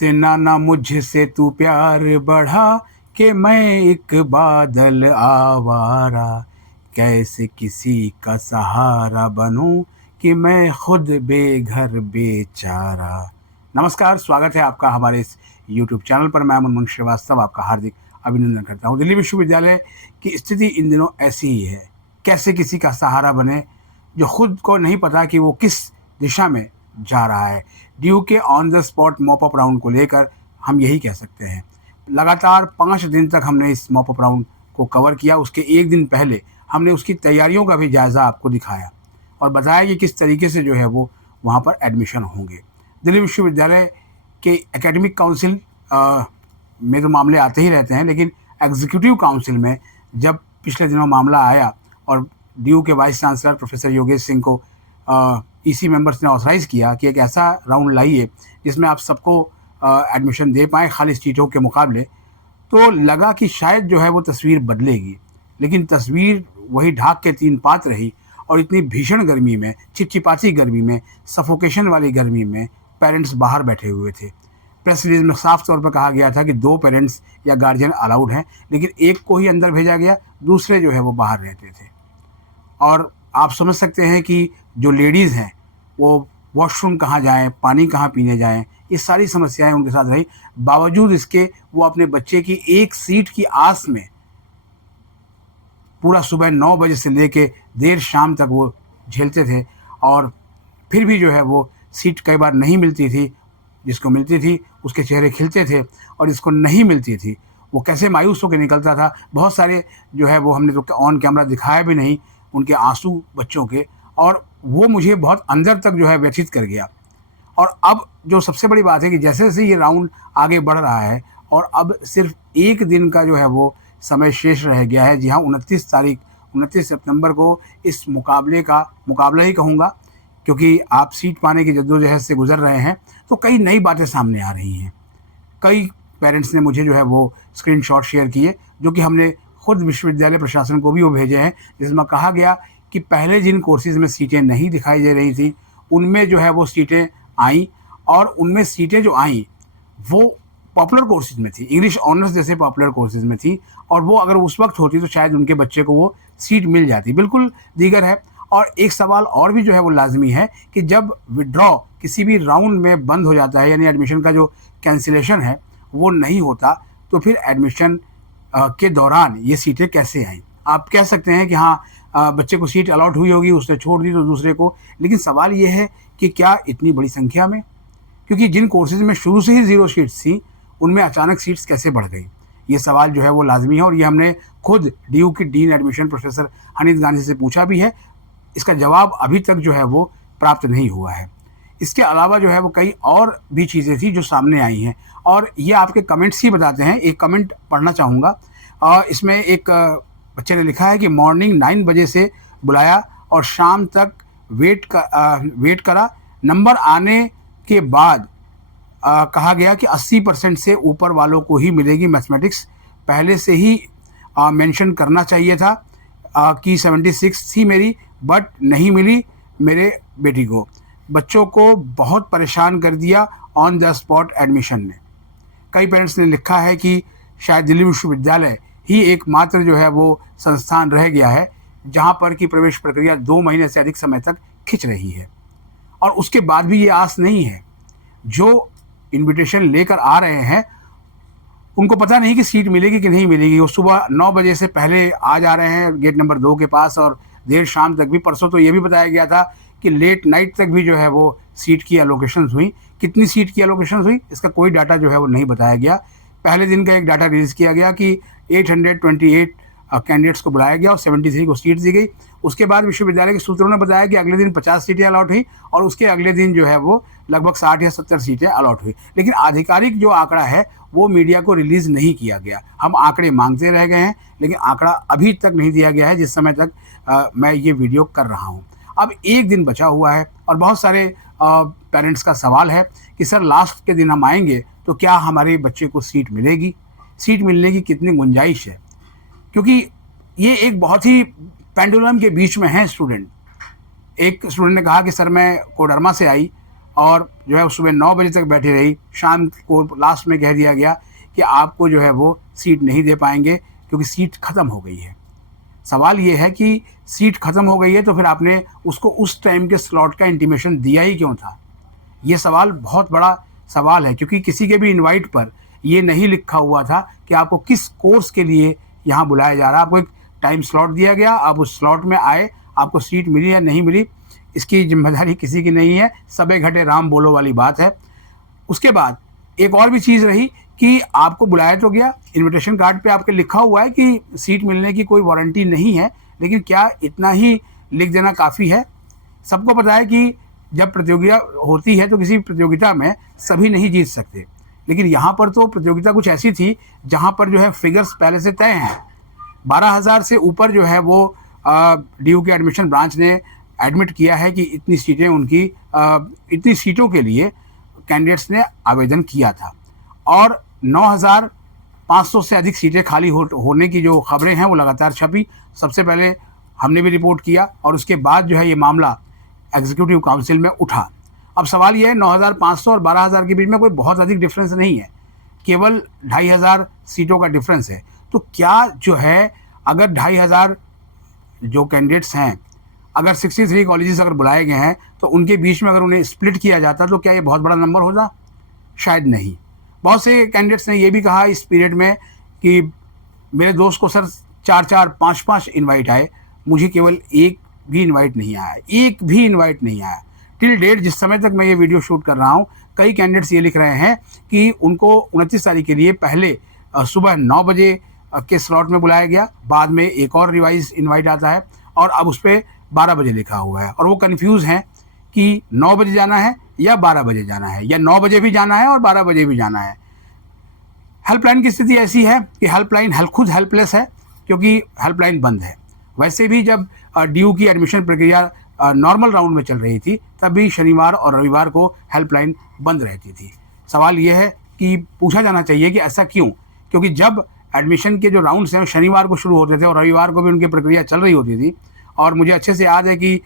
इतना ना मुझसे तू प्यार बढ़ा कि मैं एक बादल आवारा, कैसे किसी का सहारा बनूं कि मैं खुद बेघर बेचारा। नमस्कार, स्वागत है आपका हमारे इस यूट्यूब चैनल पर। मैं मुनमुन श्रीवास्तव आपका हार्दिक अभिनंदन करता हूं। दिल्ली विश्वविद्यालय की स्थिति इन दिनों ऐसी ही है। कैसे किसी का सहारा बने जो खुद को नहीं पता कि वो किस दिशा में जा रहा है। ड्यू के on the spot mop up round को लेकर हम यही कह सकते हैं। लगातार 5 दिन तक हमने इस मॉप अप राउंड को कवर किया। उसके एक दिन पहले हमने उसकी तैयारियों का भी जायज़ा आपको दिखाया और बताया कि किस तरीके से जो है वो वहाँ पर एडमिशन होंगे। दिल्ली विश्वविद्यालय के एकेडमिक काउंसिल में तो मामले आते ही रहते हैं, लेकिन एग्जीक्यूटिव काउंसिल में जब पिछले दिनों मामला आया और ड्यू के vice chancellor professor Yogesh Singh को ईसी मेंबर्स ने ऑथराइज़ किया कि एक ऐसा राउंड लाइए जिसमें आप सबको एडमिशन दे पाएँ खाली सीटों के मुकाबले, तो लगा कि शायद जो है वो तस्वीर बदलेगी। लेकिन तस्वीर वही ढाक के तीन पात रही और इतनी भीषण गर्मी में, चिपचिपाती गर्मी में, सफोकेशन वाली गर्मी में पेरेंट्स बाहर बैठे हुए थे। प्रेस रिलीज में साफ तौर पर कहा गया था कि 2 पेरेंट्स या गार्जियन अलाउड हैं, लेकिन एक को ही अंदर भेजा गया, दूसरे जो है वो बाहर रहते थे। और आप समझ सकते हैं कि जो लेडीज़ हैं वो वॉशरूम कहाँ जाएँ, पानी कहाँ पीने जाएँ, ये सारी समस्याएं उनके साथ रही। बावजूद इसके वो अपने बच्चे की एक सीट की आस में पूरा सुबह 9 बजे से लेके देर शाम तक वो झेलते थे और फिर भी जो है वो सीट कई बार नहीं मिलती थी। जिसको मिलती थी उसके चेहरे खिलते थे और जिसको नहीं मिलती थी वो कैसे मायूस होकर निकलता था। बहुत सारे जो है वो हमने तो ऑन कैमरा दिखाया भी नहीं, उनके आंसू बच्चों के, और वो मुझे बहुत अंदर तक जो है व्यथित कर गया। और अब जो सबसे बड़ी बात है कि जैसे जैसे ये राउंड आगे बढ़ रहा है और अब सिर्फ एक दिन का जो है वो समय शेष रह गया है। जी हाँ, 29 सितंबर को इस मुकाबला ही कहूँगा, क्योंकि आप सीट पाने की जद्दोजहद से गुजर रहे हैं, तो कई नई बातें सामने आ रही हैं। कई पेरेंट्स ने मुझे जो है वो स्क्रीनशॉट शेयर किए, जो कि हमने खुद विश्वविद्यालय प्रशासन को भी वो भेजे हैं, जिसमें कहा गया कि पहले जिन कोर्सेज़ में सीटें नहीं दिखाई दे रही थी उनमें जो है वो सीटें आईं, और उनमें सीटें जो आईं वो पॉपुलर कोर्सेज़ में थी, इंग्लिश ऑनर्स जैसे पॉपुलर कोर्सेज़ में थी, और वो अगर उस वक्त होती तो शायद उनके बच्चे को वो सीट मिल जाती। बिल्कुल दीगर है। और एक सवाल और भी जो है वो लाजमी है कि जब विड्रॉ किसी भी राउंड में बंद हो जाता है, यानी एडमिशन का जो कैंसिलेशन है वो नहीं होता, तो फिर एडमिशन के दौरान ये सीटें कैसे आईं। आप कह सकते हैं कि हाँ, बच्चे को सीट अलॉट हुई होगी, उसने छोड़ दी तो दूसरे को, लेकिन सवाल ये है कि क्या इतनी बड़ी संख्या में? क्योंकि जिन कोर्सेज़ में शुरू से ही 0 सीट्स थी उनमें अचानक सीट्स कैसे बढ़ गई? ये सवाल जो है वो लाजमी है और ये हमने खुद ड्यू की डीन एडमिशन प्रोफेसर हनीत गांधी से पूछा भी है। इसका जवाब अभी तक जो है वो प्राप्त नहीं हुआ है। इसके अलावा जो है वो कई और भी चीज़ें थी जो सामने आई हैं, और ये आपके कमेंट्स ही बताते हैं। एक कमेंट पढ़ना चाहूँगा। इसमें एक बच्चे ने लिखा है कि मॉर्निंग 9 बजे से बुलाया और शाम तक वेट करा। नंबर आने के बाद कहा गया कि 80% से ऊपर वालों को ही मिलेगी मैथमेटिक्स। पहले से ही मेंशन करना चाहिए था कि 76 थी मेरी, बट नहीं मिली मेरे बेटी को। बच्चों को बहुत परेशान कर दिया ऑन द स्पॉट एडमिशन ने। कई पेरेंट्स ने लिखा है कि शायद दिल्ली विश्वविद्यालय ही एकमात्र जो है वो संस्थान रह गया है जहाँ पर कि प्रवेश प्रक्रिया 2 महीने से अधिक समय तक खिंच रही है, और उसके बाद भी ये आस नहीं है। जो इनविटेशन लेकर आ रहे हैं उनको पता नहीं कि सीट मिलेगी कि नहीं मिलेगी। वो सुबह 9 बजे से पहले आ जा रहे हैं गेट नंबर 2 के पास, और देर शाम तक भी। परसों तो ये भी बताया गया था कि लेट नाइट तक भी जो है वो सीट की एलोकेशंस हुई। कितनी सीट की एलोकेशंस हुई इसका कोई डाटा जो है वो नहीं बताया गया। पहले दिन का एक डाटा रिलीज़ किया गया कि 828 कैंडिडेट्स को बुलाया गया और 73 को सीट दी गई। उसके बाद विश्वविद्यालय के सूत्रों ने बताया कि अगले दिन 50 सीटें अलॉट हुई और उसके अगले दिन जो है वो लगभग 60 या 70 सीटें अलॉट हुई। लेकिन आधिकारिक जो आंकड़ा है वो मीडिया को रिलीज़ नहीं किया गया। हम आंकड़े मांगते रह गए हैं, लेकिन आंकड़ा अभी तक नहीं दिया गया है जिस समय तक मैं ये वीडियो कर रहा हूँ। अब एक दिन बचा हुआ है और बहुत सारे पेरेंट्स का सवाल है कि सर लास्ट के दिन हम आएंगे तो क्या हमारे बच्चे को सीट मिलेगी? सीट मिलने की कितनी गुंजाइश है? क्योंकि ये एक बहुत ही पेंडुलम के बीच में है स्टूडेंट। एक स्टूडेंट ने कहा कि सर मैं कोडरमा से आई और जो है सुबह 9 बजे तक बैठी रही। शाम को लास्ट में कह दिया गया कि आपको जो है वो सीट नहीं दे पाएंगे क्योंकि सीट ख़त्म हो गई है। सवाल ये है कि सीट ख़त्म हो गई है तो फिर आपने उसको उस टाइम के स्लॉट का इंटीमेशन दिया ही क्यों था? ये सवाल बहुत बड़ा सवाल है, क्योंकि किसी के भी इनवाइट पर ये नहीं लिखा हुआ था कि आपको किस कोर्स के लिए यहाँ बुलाया जा रहा है। आपको एक टाइम स्लॉट दिया गया, आप उस स्लॉट में आए, आपको सीट मिली या नहीं मिली इसकी जिम्मेदारी किसी की नहीं है। सबे घटे राम बोलो वाली बात है। उसके बाद एक और भी चीज़ रही कि आपको बुलाया तो गया, इनविटेशन कार्ड पे आपके लिखा हुआ है कि सीट मिलने की कोई वारंटी नहीं है, लेकिन क्या इतना ही लिख देना काफ़ी है? सबको पता है कि जब प्रतियोगिता होती है तो किसी प्रतियोगिता में सभी नहीं जीत सकते, लेकिन यहाँ पर तो प्रतियोगिता कुछ ऐसी थी जहाँ पर जो है फिगर्स पहले से तय हैं। 12,000 से ऊपर जो है वो DU के एडमिशन ब्रांच ने एडमिट किया है कि इतनी सीटें उनकी इतनी सीटों के लिए कैंडिडेट्स ने आवेदन किया था, और 9,500 से अधिक सीटें खाली होने की जो खबरें हैं वो लगातार छपी। सबसे पहले हमने भी रिपोर्ट किया और उसके बाद जो है ये मामला एग्जीक्यूटिव काउंसिल में उठा। अब सवाल ये है 9,500 और 12,000 के बीच में कोई बहुत अधिक डिफरेंस नहीं है, केवल 2,500 सीटों का डिफरेंस है। तो क्या जो है अगर 2,500 जो कैंडिडेट्स हैं, अगर 63 कॉलेजेस अगर बुलाए गए हैं तो उनके बीच में अगर उन्हें स्प्लिट किया जाता तो क्या ये बहुत बड़ा नंबर होता? शायद नहीं। बहुत से कैंडिडेट्स ने ये भी कहा इस पीरियड में कि मेरे दोस्त को सर 4-4, 5-5 इन्वाइट आए, मुझे केवल एक भी इन्वाइट नहीं आया, एक भी इन्वाइट नहीं आया। टिल डेट जिस समय तक मैं ये वीडियो शूट कर रहा हूँ, कई कैंडिडेट्स ये लिख रहे हैं कि उनको 29 तारीख के लिए पहले सुबह 9 बजे के स्लॉट में बुलाया गया, बाद में एक और रिवाइज इन्वाइट आता है और अब उस पर 12 बजे लिखा हुआ है, और वो कन्फ्यूज़ हैं कि 9 बजे जाना है या 12 बजे जाना है, या 9 बजे भी जाना है और 12 बजे भी जाना है। हेल्पलाइन की स्थिति ऐसी है कि हेल्पलाइन खुद हेल्पलेस है क्योंकि हेल्पलाइन बंद है। वैसे भी जब DU की एडमिशन प्रक्रिया नॉर्मल राउंड में चल रही थी तब भी शनिवार और रविवार को हेल्पलाइन बंद रहती थी। सवाल यह है कि पूछा जाना चाहिए कि ऐसा क्यों? क्योंकि जब एडमिशन के जो राउंड्स हैं शनिवार को शुरू होते थे और रविवार को भी उनकी प्रक्रिया चल रही होती थी, और मुझे अच्छे से याद है कि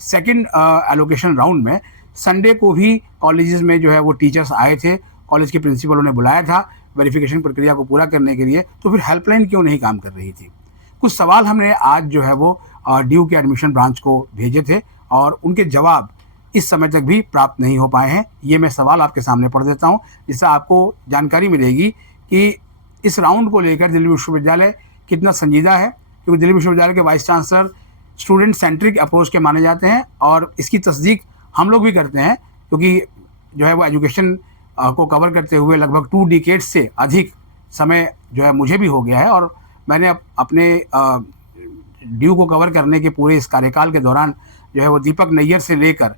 सेकंड एलोकेशन राउंड में संडे को भी कॉलेजेस में जो है वो टीचर्स आए थे, कॉलेज के प्रिंसिपल ने बुलाया था वेरिफिकेशन प्रक्रिया को पूरा करने के लिए, तो फिर हेल्पलाइन क्यों नहीं काम कर रही थी? कुछ सवाल हमने आज जो है वो DU के एडमिशन ब्रांच को भेजे थे और उनके जवाब इस समय तक भी प्राप्त नहीं हो पाए हैं। ये मैं सवाल आपके सामने पढ़ देता हूँ, जिससे आपको जानकारी मिलेगी कि इस राउंड को लेकर दिल्ली विश्वविद्यालय कितना संजीदा है, क्योंकि दिल्ली विश्वविद्यालय के vice chancellor student centric approach के माने जाते हैं और इसकी तस्दीक हम लोग भी करते हैं, क्योंकि जो है वो एजुकेशन को कवर करते हुए लगभग 2 डिकेड्स से अधिक समय जो है मुझे भी हो गया है, और मैंने अपने DU को कवर करने के पूरे इस कार्यकाल के दौरान जो है वो दीपक नैयर से लेकर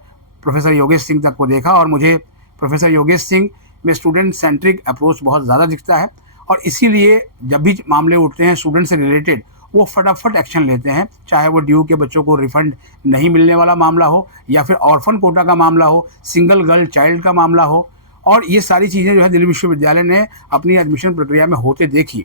प्रोफेसर योगेश सिंह तक को देखा, और मुझे प्रोफेसर योगेश सिंह में स्टूडेंट सेंट्रिक अप्रोच बहुत ज़्यादा दिखता है, और इसीलिए जब भी मामले उठते हैं स्टूडेंट से रिलेटेड वो फटाफट एक्शन लेते हैं, चाहे वो DU के बच्चों को रिफंड नहीं मिलने वाला मामला हो या फिर ऑर्फन कोटा का मामला हो, सिंगल गर्ल चाइल्ड का मामला हो, और ये सारी चीज़ें जो है दिल्ली विश्वविद्यालय ने अपनी एडमिशन प्रक्रिया में होते देखी।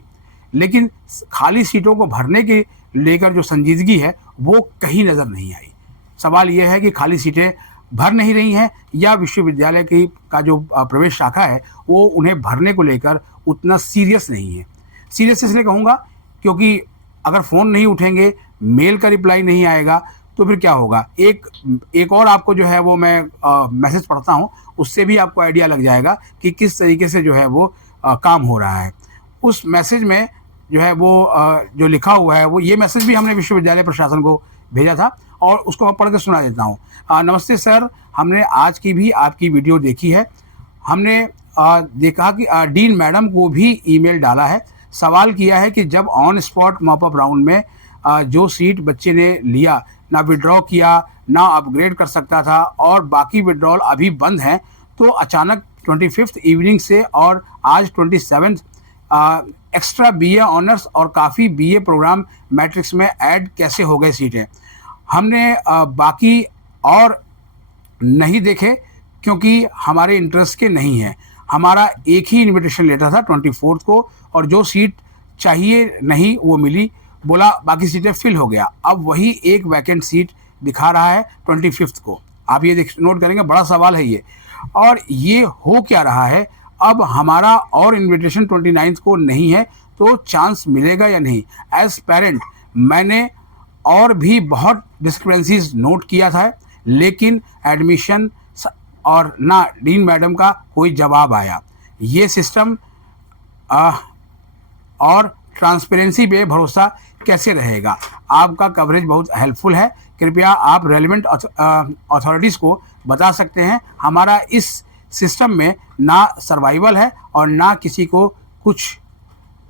लेकिन खाली सीटों को भरने के लेकर जो संजीदगी है वो कहीं नज़र नहीं आई। सवाल ये है कि खाली सीटें भर नहीं रही हैं या विश्वविद्यालय की का जो प्रवेश शाखा है वो उन्हें भरने को लेकर उतना सीरियस नहीं है। सीरियस इसलिए कहूँगा क्योंकि अगर फ़ोन नहीं उठेंगे, मेल का रिप्लाई नहीं आएगा, तो फिर क्या होगा? एक और आपको जो है वो मैं मैसेज पढ़ता हूँ, उससे भी आपको आइडिया लग जाएगा कि किस तरीके से जो है वो काम हो रहा है। उस मैसेज में जो है वो जो लिखा हुआ है वो ये मैसेज भी हमने विश्वविद्यालय प्रशासन को भेजा था और उसको मैं पढ़ के सुना देता हूँ। नमस्ते सर, हमने आज की भी आपकी वीडियो देखी है। हमने देखा कि डीन मैडम को भी ईमेल डाला है, सवाल किया है कि जब ऑन स्पॉट मॉपअप राउंड में जो सीट बच्चे ने लिया ना विड्रॉ किया ना अपग्रेड कर सकता था और बाकी विड्रॉल अभी बंद हैं, तो अचानक 25th इवनिंग से और आज 27th एक्स्ट्रा BA ऑनर्स और काफ़ी BA प्रोग्राम मैट्रिक्स में ऐड कैसे हो गए सीटें? हमने बाकी और नहीं देखे क्योंकि हमारे इंटरेस्ट के नहीं हैं। हमारा एक ही इनविटेशन लेटर था 24th को और जो सीट चाहिए नहीं वो मिली, बोला बाकी सीटें फिल हो गया। अब वही एक वैकेंट सीट दिखा रहा है 25th को। आप ये नोट करेंगे, बड़ा सवाल है ये। और ये हो क्या रहा है, अब हमारा और इन्विटेशन 29 को नहीं है तो चांस मिलेगा या नहीं। एज पेरेंट मैंने और भी बहुत डिस्क्रिपेंसीज नोट किया था, लेकिन एडमिशन और ना डीन मैडम का कोई जवाब आया। ये सिस्टम और ट्रांसपेरेंसी पे भरोसा कैसे रहेगा। आपका कवरेज बहुत हेल्पफुल है, कृपया आप रेलिवेंट अथॉरिटीज़ को बता सकते हैं। हमारा इस सिस्टम में ना सर्वाइवल है और ना किसी को कुछ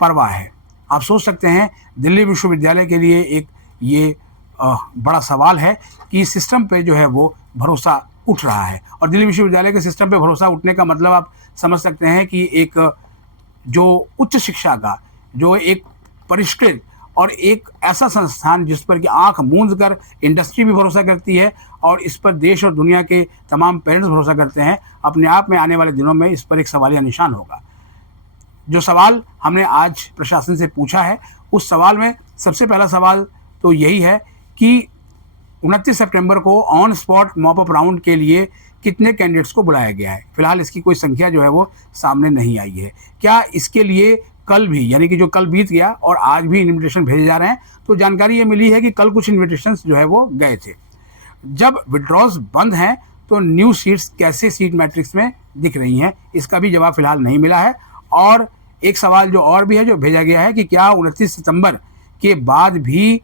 परवाह है। आप सोच सकते हैं दिल्ली विश्वविद्यालय के लिए एक ये बड़ा सवाल है कि सिस्टम पे जो है वो भरोसा उठ रहा है। और दिल्ली विश्वविद्यालय के सिस्टम पे भरोसा उठने का मतलब आप समझ सकते हैं कि एक जो उच्च शिक्षा का जो एक परिष्कृत और एक ऐसा संस्थान जिस पर कि आंख मूंद कर इंडस्ट्री भी भरोसा करती है और इस पर देश और दुनिया के तमाम पेरेंट्स भरोसा करते हैं, अपने आप में आने वाले दिनों में इस पर एक सवालिया निशान होगा। जो सवाल हमने आज प्रशासन से पूछा है, उस सवाल में सबसे पहला सवाल तो यही है कि 29 सितंबर को on spot mop up round के लिए कितने कैंडिडेट्स को बुलाया गया है। फिलहाल इसकी कोई संख्या जो है वो सामने नहीं आई है। क्या इसके लिए कल भी, यानी कि जो कल बीत गया और आज भी इन्विटेशन भेजे जा रहे हैं, तो जानकारी ये मिली है कि कल कुछ इन्विटेशंस जो है वो गए थे। जब विड्रॉल्स बंद हैं तो न्यू सीट्स कैसे सीट मैट्रिक्स में दिख रही हैं, इसका भी जवाब फिलहाल नहीं मिला है। और एक सवाल जो और भी है जो भेजा गया है कि क्या 29 सितंबर के बाद भी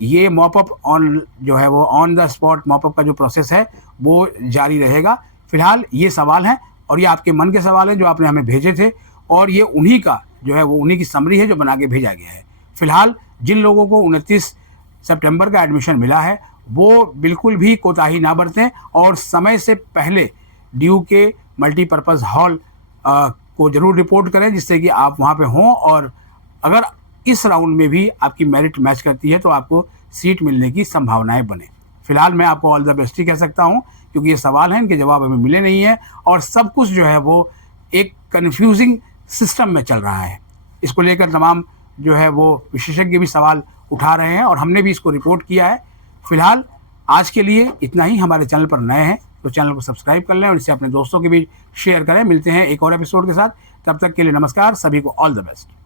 ये मॉपअप ऑन जो है वो ऑन द स्पॉट मॉपअप का जो प्रोसेस है वो जारी रहेगा। फिलहाल ये सवाल हैं और ये आपके मन के सवाल हैं जो आपने हमें भेजे थे, और ये उन्हीं का जो है वो उन्हीं की समरी है जो बना के भेजा गया है। फिलहाल जिन लोगों को 29 सितंबर का एडमिशन मिला है वो बिल्कुल भी कोताही ना बरतें और समय से पहले ड्यू के मल्टीपर्पज़ हॉल को ज़रूर रिपोर्ट करें, जिससे कि आप वहाँ पे हों। और अगर इस राउंड में भी आपकी मेरिट मैच करती है तो आपको सीट मिलने की संभावनाएं बने। फिलहाल मैं आपको ऑल द बेस्ट ही कह सकता हूं, क्योंकि ये सवाल हैं, इनके जवाब हमें मिले नहीं है और सब कुछ जो है वो एक कन्फ्यूजिंग सिस्टम में चल रहा है। इसको लेकर तमाम जो है वो विशेषज्ञ भी सवाल उठा रहे हैं और हमने भी इसको रिपोर्ट किया है। फिलहाल आज के लिए इतना ही। हमारे चैनल पर नए हैं तो चैनल को सब्सक्राइब कर लें और इसे अपने दोस्तों के बीच शेयर करें। मिलते हैं एक और एपिसोड के साथ, तब तक के लिए नमस्कार। सभी को ऑल द बेस्ट।